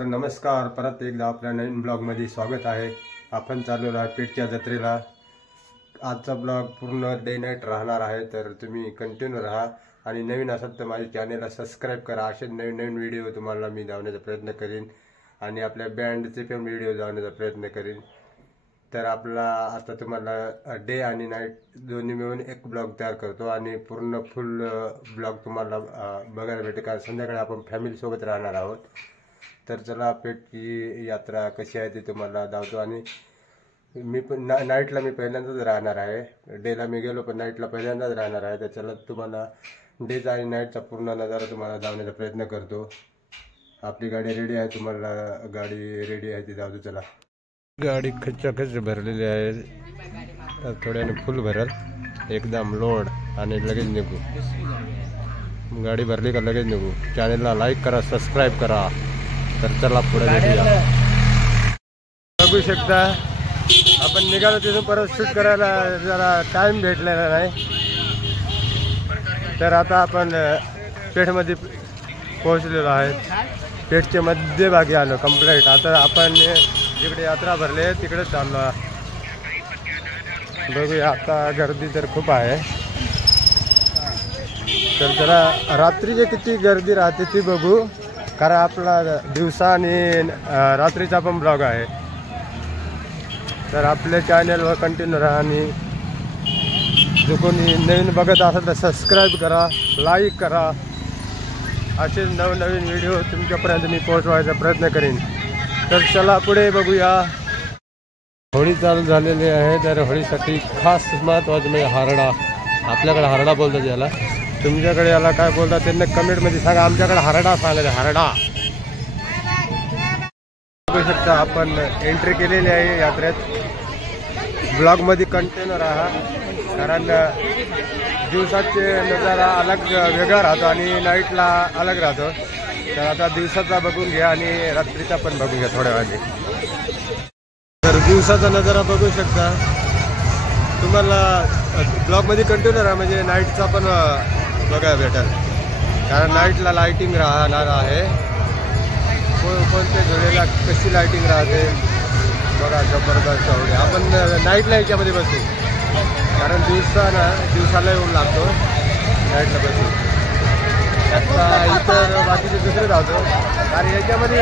तर नमस्कार, परत एकदा आपल्या नवीन ब्लॉगमध्ये स्वागत आहे। आपण चाललो आहे पेठच्या जत्रेला। आजचा ब्लॉग पूर्ण डे नाईट राहणार आहे, तर तुम्ही कंटिन्यू राहा आणि नवीन असाल तर माझ्या चॅनेलला सबस्क्राईब करा। असे नवीन नवीन व्हिडिओ तुम्हाला मी दाखवण्याचा प्रयत्न करीन आणि आपल्या बँडचे पण व्हिडिओ दाखवण्याचा प्रयत्न करीन। तर आपला आता तुम्हाला डे आणि नाईट दोन्ही मिळून एक ब्लॉग तयार करतो आणि पूर्ण फुल ब्लॉग तुम्हाला बघायला भेटेल, कारण संध्याकाळी आपण फॅमिली सोबत राहणार आहोत। तर चला, पेठची यात्रा कशी आहे ते तुम्हाला दाखवतो। आणि मी पण नाईटला मी पहिल्यांदाच राहणार आहे। डेला मी गेलो पण नाईटला पहिल्यांदाच राहणार आहे। तर चला, तुम्हाला डेचा आणि नाईटचा पूर्ण नजारा तुम्हाला दाखवण्याचा प्रयत्न करतो। आपली गाडी रेडी आहे, तुम्हाला गाडी रेडी आहे ती दाखवतो। चला, गाडी खच्चाखच भरलेली आहे, तर थोड्याने फुल भरल, एकदम लोड आणि लगेच निघू। गाडी भरली का लगेच निघू। चॅनलला लाईक करा, सबस्क्राईब करा। तर चला पुढे भेटूया। बघू शकता आपण निघालो तिथून, परत शूट करायला जरा टाइम भेटलेला नाही। तर आता आपण पेठमध्ये पोहोचलेलो आहे। पेठच्या मध्यभागी आलो कंप्लीट। आता आपण जिकडे यात्रा भरली तिकडे चाललो। बघूया, आता गर्दी तर खूप आहे। तर जरा रात्रीची किती गर्दी राहते ती बघू, कारण आपला दिवसा आणि रात्रीचा पण ब्लॉग आहे। तर आपल्या चॅनलवर कंटिन्यू राहा आणि जो कोणी नवीन बघत असेल तर सबस्क्राईब करा, लाईक करा। असे नवनवीन व्हिडिओ तुमच्यापर्यंत मी पोहोचवायचा प्रयत्न करीन। तर चला पुढे बघूया। होळी चालू झालेली आहे, तर होळीसाठी खास महत्त्वाचं म्हणजे हारडा। आपल्याकडे हारडा बोलतात याला, तुमच्याकडे याला काय बोलतात त्यांना कमेंटमध्ये सांगा। आमच्याकडे हारडा सांगायचं, हारडा। बघू शकता आपण एंट्री केलेली आहे यात्रेत। ब्लॉगमध्ये कंटिन्यू राहा, कारण दिवसाचे नजारा अलग वेगळा राहतो आणि नाईटला अलग राहतो। तर आता दिवसाचा बघून घ्या आणि रात्रीचा पण बघून घ्या थोड्या वेळाने। तर दिवसाचा नजारा बघू शकता तुम्हाला। ब्लॉगमध्ये कंटिन्यू राहा म्हणजे नाईटचा पण बघायला भेटेल, कारण नाईटला लाईटिंग राहणार आहे। कोणत्या झोळेला कशी लाईटिंग राहते बघा, जबरदस्त होळी। आपण नाईटला याच्यामध्ये बसू, कारण दिवसाला येऊन लागतो, नाईटला बसू। आता इतर बाकीचे दुसरे धावतो आणि याच्यामध्ये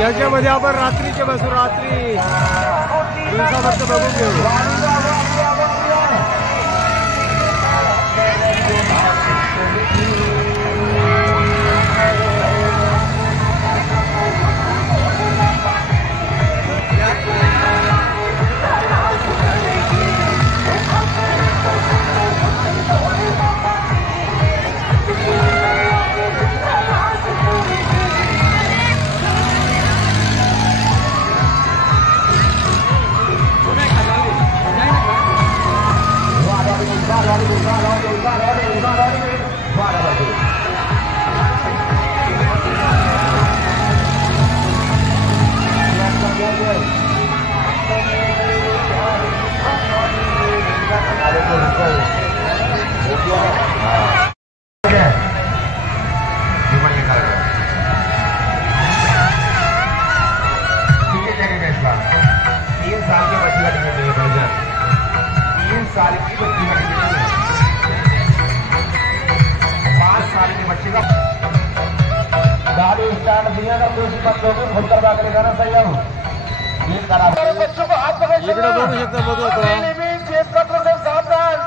याच्यामध्ये आपण रात्रीचे बसू, रात्री दिवसावरचं बघून घेऊ। गाड़ी स्टार्ट दिया ना तो उसी बच्चों को खुद करवा के लेना सही है। ये करा बच्चों को हाथ पकड़ के इकडे बघू शकता, बघू तो सावधान।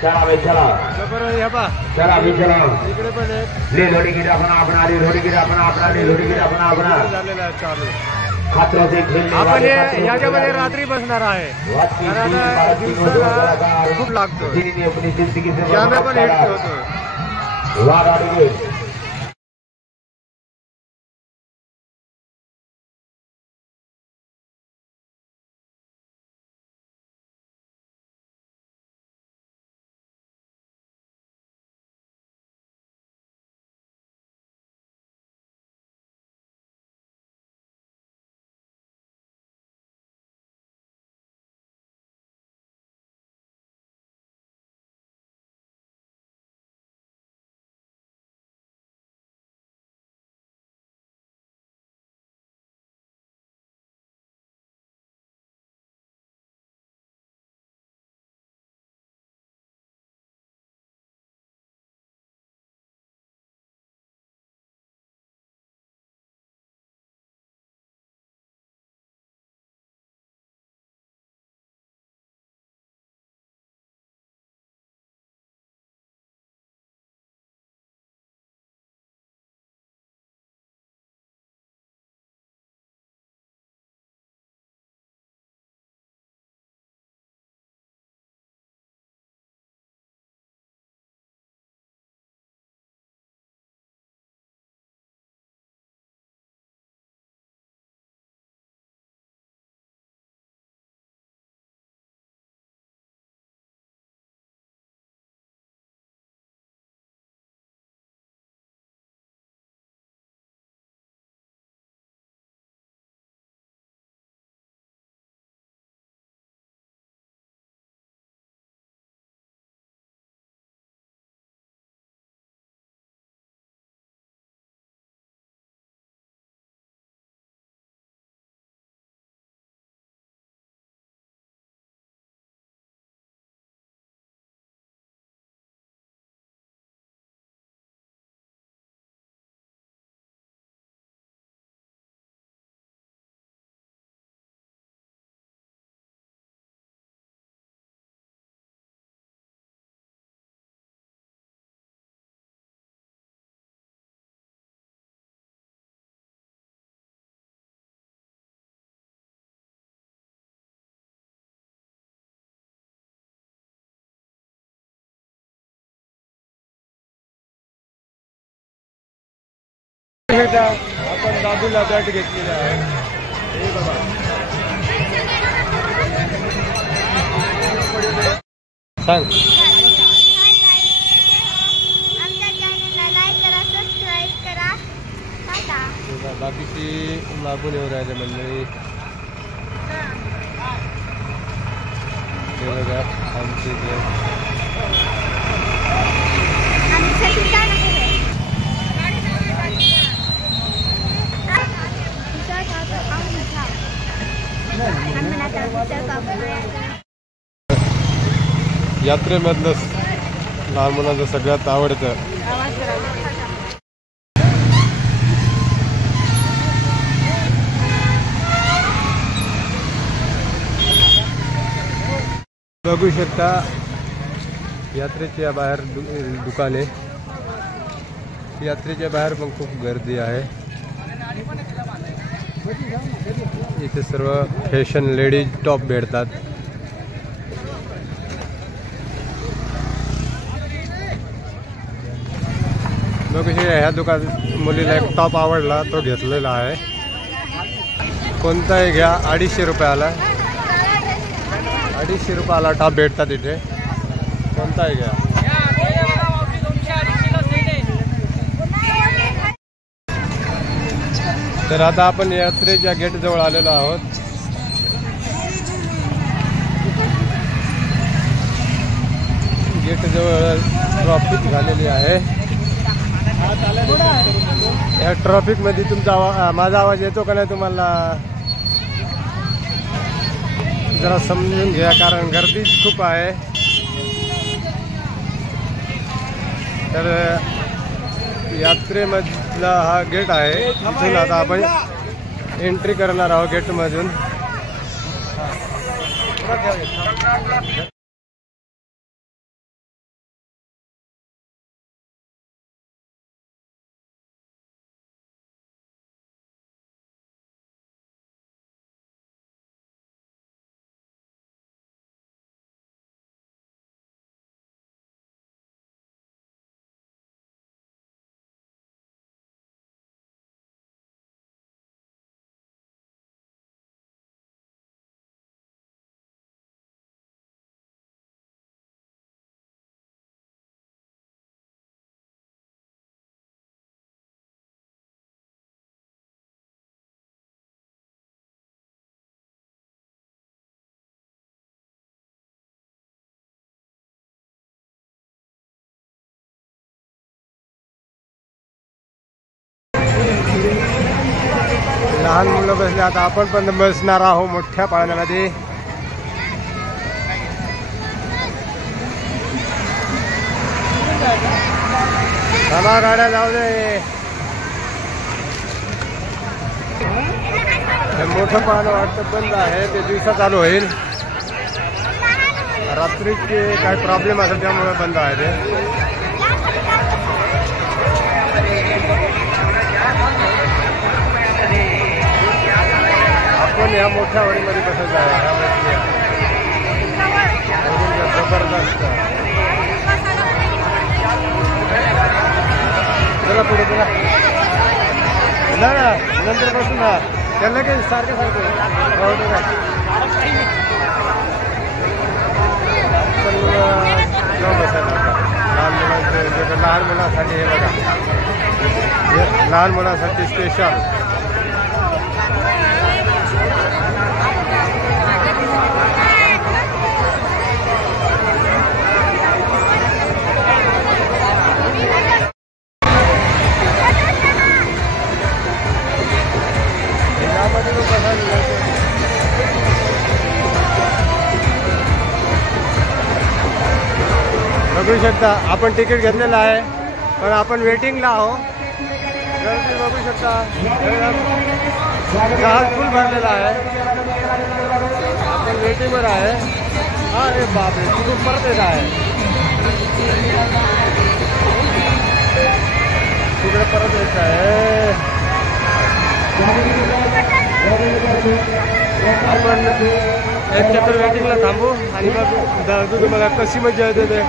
चला भाई चला, चला अभी चला। ले लोडी गिरा अपना अपना, ले लोडी गिरा अपना अपना, ले लोडी गिरा अपना अपना। आपण याच्यामध्ये रात्री बसणार आहे, कारण आता दिवसाला खूप लागतो, कॅमेरा पण हिट होतो. आपण दादूला बॅट घेतलेली आहे, हे बघा. सांग. बाकीची मागून येऊ राहिले मंडळी, हे बघा आमचे यात्रेमधलं लहान मुलांचं सगळ्यात आवडतं. बघू शकता यात्रेच्या बाहेर दुकाने, यात्रेच्या बाहेर पण खूप गर्दी आहे. इथे सर्व फॅशन लेडीज टॉप भेटतात. बघू शकता ह्या दुकानात मुलीला एक टॉप आवडला, तो घेतलेला आहे. कोणताही घ्या 250 रुपयाला, 250 रुपयाला टॉप भेटतात इथे, कोणताही घ्या. तर आता आपण यात्रेच्या गेट जवळ आलेलो आहोत. गेट जवळ ट्रॉफिक झालेली आहे. या ट्रॉफिक मध्ये तुमचा माझा आवाज येतो का नाही तुम्हाला जरा समजून घ्या, कारण गर्दी खूप आहे. तर यात्रेमधला हा गेट आहे, इथून आता आपण एंट्री करणार आहोत गेटमधून. लहान मुलं बसले, आता आपण पण बसणार आहोत मोठ्या पाळण्यामध्ये. चला गाड्या जाऊ दे. हे मोठं पाळणं वाटतं बंद आहे, ते दिवसा चालू होईल. रात्रीचे काही प्रॉब्लेम असेल त्यामुळे बंद आहे ते. आपण या मोठ्या होडीमध्ये बसायचं आहे. जबरदस्त. चला पुढे चला ना, नंतर बसून ना त्यांना काही सारखं लहान मुलांसाठी हे बघा, लहान मुलांसाठी स्पेशल. बघू शकता आपण तिकीट घेतलेलं आहे, पण आपण वेटिंगला आहोत. गर्दी बघू शकता, जहाज फुल भरलेला आहे. आपण वेटिंगवर आहे. अरे बापरे, तिकडून परत येत आहे, तिकडे परत येत आहे. आपण एक चक्कर वेटिंगला थांबू आणि मग दाखवू तुम्हाला कशी मजा येते ते.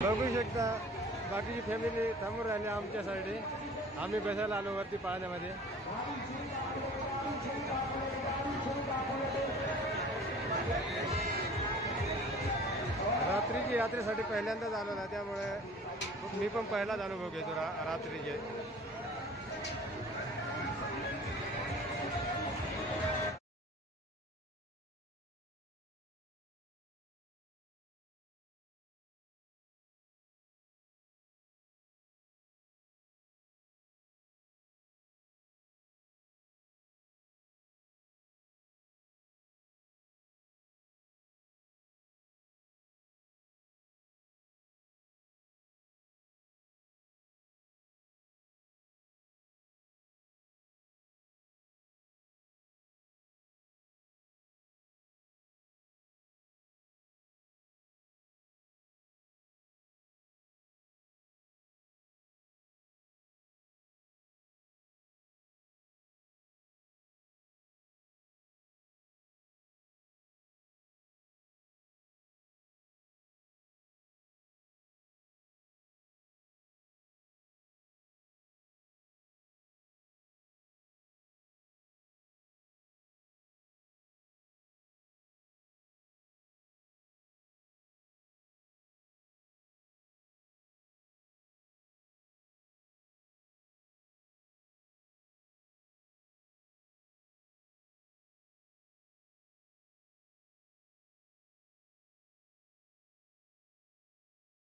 बघू शकता बाकीची फॅमिली थांबून राहिली आमच्यासाठी. आम्ही बसायला आलो वरती पाळण्यामध्ये. रात्रीची यात्रेसाठी पहिल्यांदाच आलो ना, त्यामुळे मी पण पहिलाच अनुभव घेतो रात्रीचे.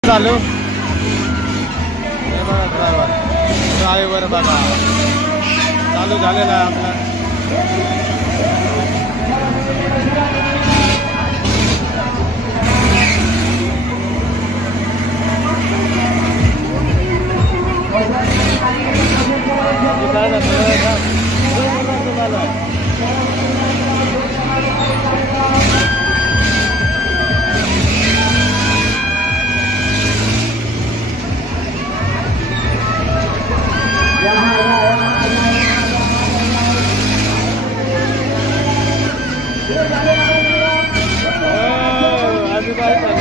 चालू ड्रायव्हर बघा चालू झालेला आहे आपला. काय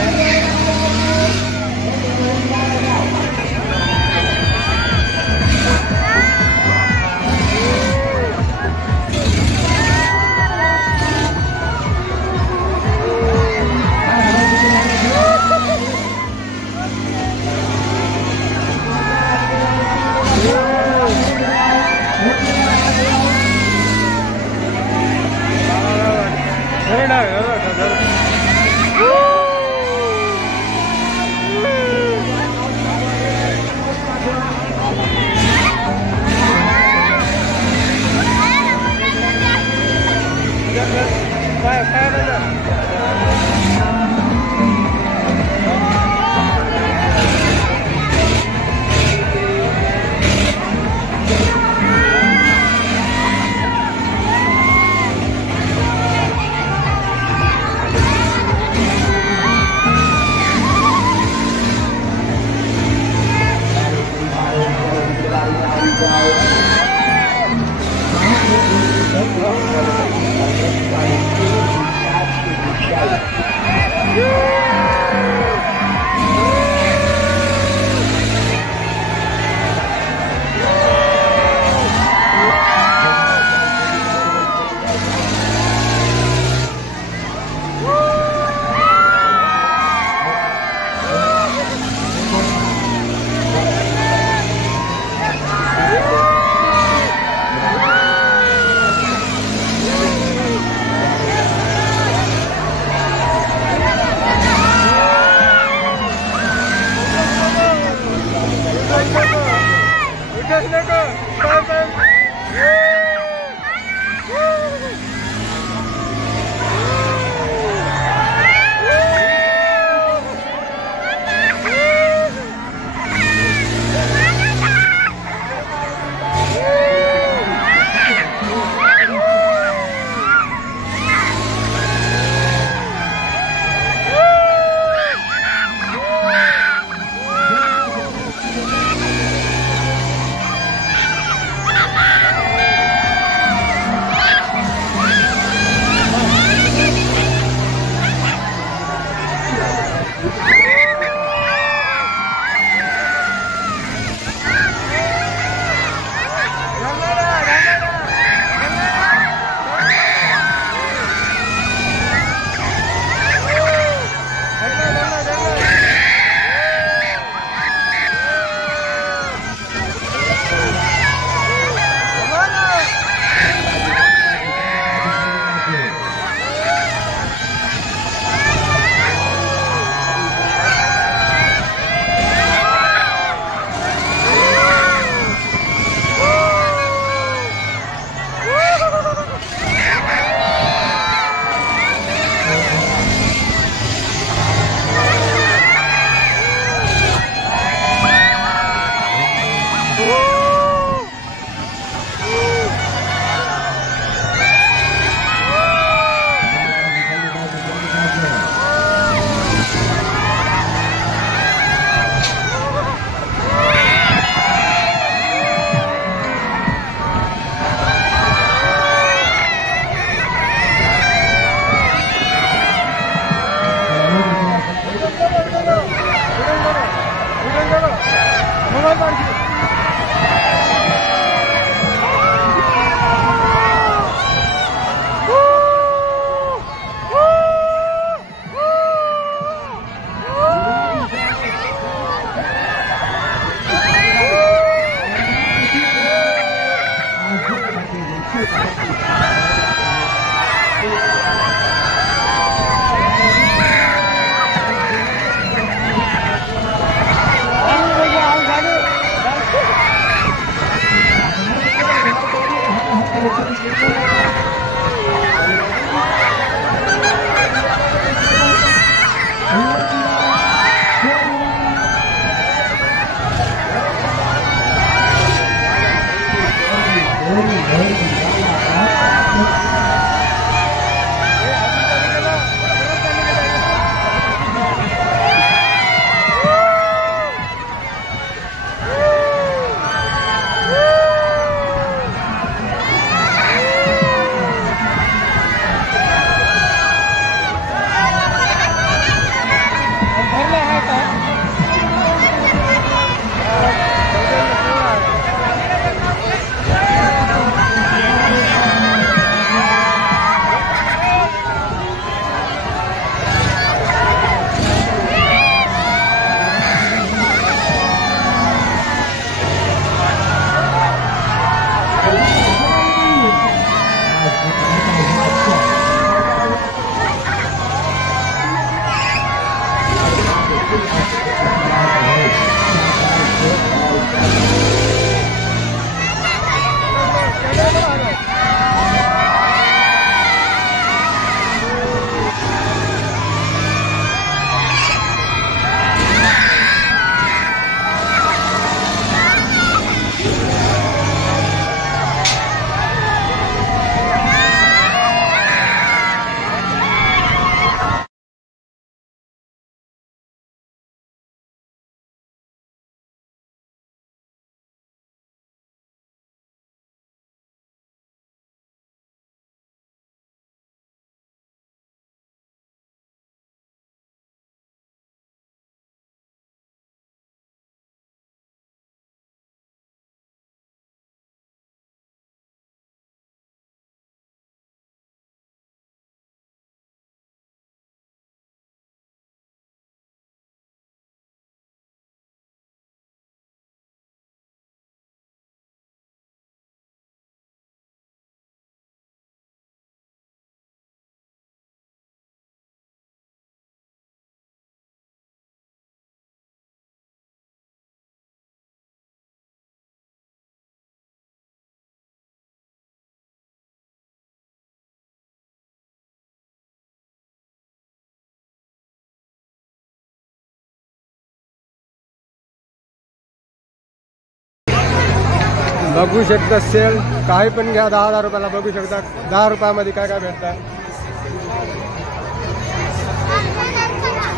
बघू शकता सेल काही पण घ्या 10,000 रुपयाला बघू शकता. 10 रुपयामध्ये काय काय भेटतं.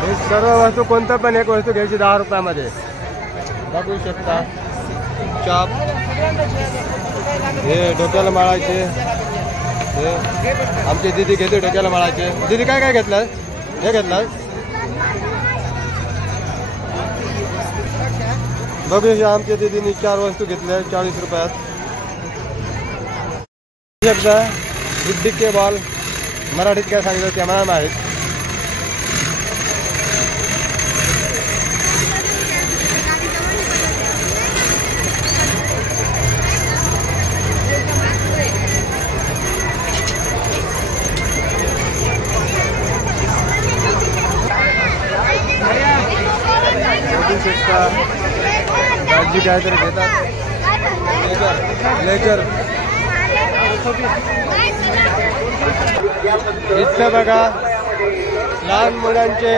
हे सर्व वस्तू कोणतं पण एक वस्तू घ्यायची 10 रुपयामध्ये बघू शकता. चाप हे डोक्याला माळायचे. हे आमची दीदी घेते डोक्याला माळायचे. दीदी काय काय घेतलं. हे घेतलं बघू शकता. आमच्या दीदीने 4 वस्तू घेतल्या 40 रुपयात. शकता गुड्डिके बॉल मराठीत काय सांगितलं ते मला माहीत. भाजी काहीतरी घेतात. लेजर इथं बघा लहान मुलांचे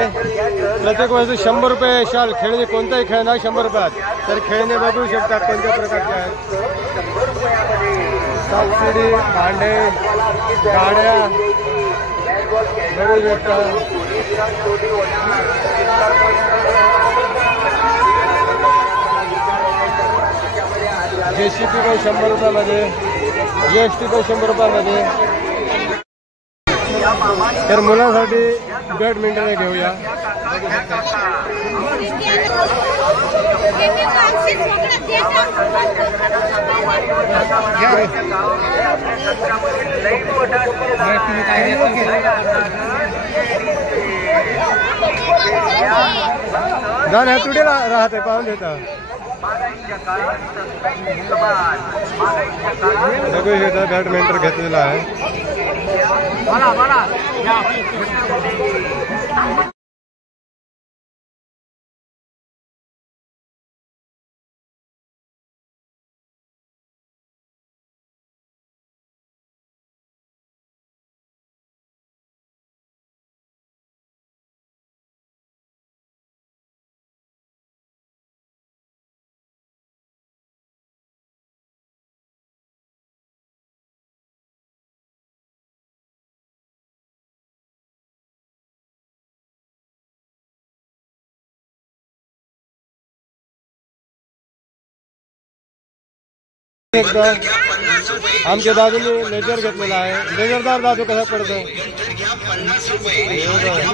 प्रत्येक वस्तू 100 रुपये. शाल खेळणे कोणताही खेळणार 100 रुपयात. तर खेळणे बघू शकता कोणत्या प्रकारचे आहेत. सबसिडी भांडे गाड्या बघू शकता. JCB पण 100 रुपयामध्ये. GST पण 100 रुपयामध्ये. तर मुलांसाठी बॅडमिंटन घेऊया. जाण तुडे राहते पाहून देता बघू शकता. बॅडमिंटन घेतलेला आहे. आमच्या दादूने लेजर घेतलेला आहे. लेजरदार दादू कसा पडतो. 50 रुपये.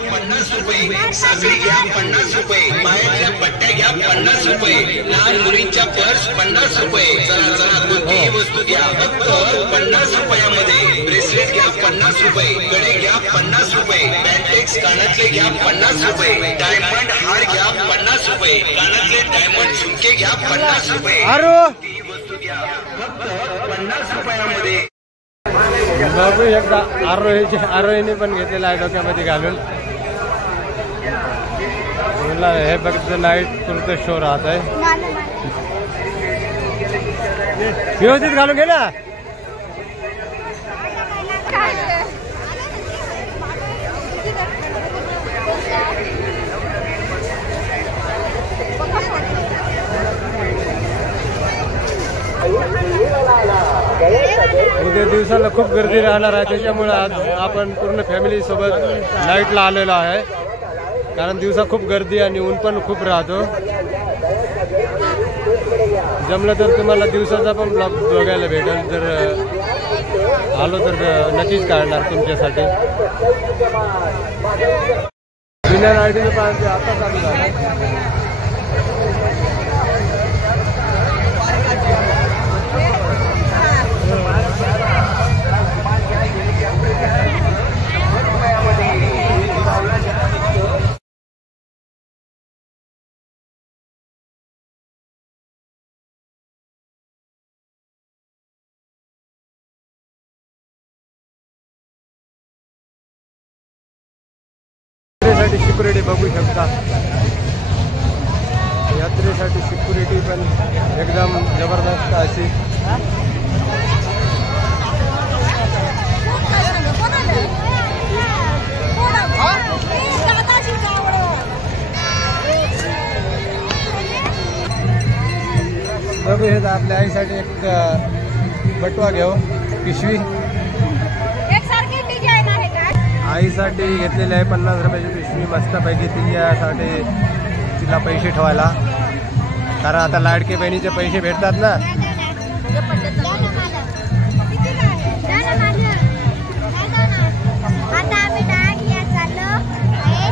50 रुपये. साखळी घ्या 50 रुपये. बाहेरच्या पट्ट्या घ्या 50 रुपये. लहान मुलींच्या पर्स 50 रुपये. चला चला कोणतीही वस्तू घ्या फक्त 50 रुपयामध्ये. ब्रेसलेट घ्या 50 रुपये. कडे घ्या 50 रुपये. बँटेक्स कानातले घ्या 50 रुपये. डायमंड हार घ्या 50 रुपये. कानातले डायमंड झुमके घ्या 50 रुपये. कोणतीही वस्तू घ्या फक्त 50 रुपयामध्ये. बघू एकदा आरोहीने पण घेतलेला आहे डोक्यामध्ये घालून. हे फक्त नाईट पुरतं शो राहत आहे. व्यवस्थित घालून घे ना. उद्या दिवसाला खूप गर्दी राहणार आहे. त्याच्यामुळे आज आपण पूर्ण फॅमिली सोबत नाईटला आलेलो आहे. कारण दिवसा खूप गर्दी आणि ऊन पण खूप राहतो. जमलं तर तुम्हाला दिवसाचा पण ब्लॉग बघायला भेटेल. जर आलो तर नक्कीच काढणार तुमच्यासाठी. जुन्या नाईटीचं पाहते आता चालू झालं. सिक्युरिटी बघू शकता. यात्रेसाठी सिक्युरिटी पण एकदम जबरदस्त अशी. बघू आहेत आपल्या आईसाठी एक बटवा घेऊ पिशवी एकसारखी डिझाईन आहे का? आईसाठी घेतलेली आहे 50 रुपयाची पिशवी मस्तपैकी तिच्यासाठी तिला पैसे ठेवायला कारण आता लाडके बहिणीचे पैसे भेटतात ना. आता आम्ही डाळ घ्या चाललो आहे.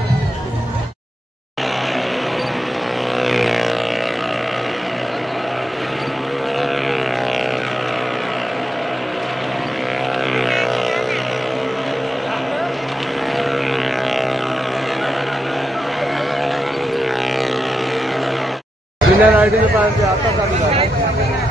जुन्या लाडकीचं पान ते आता चालू झालं.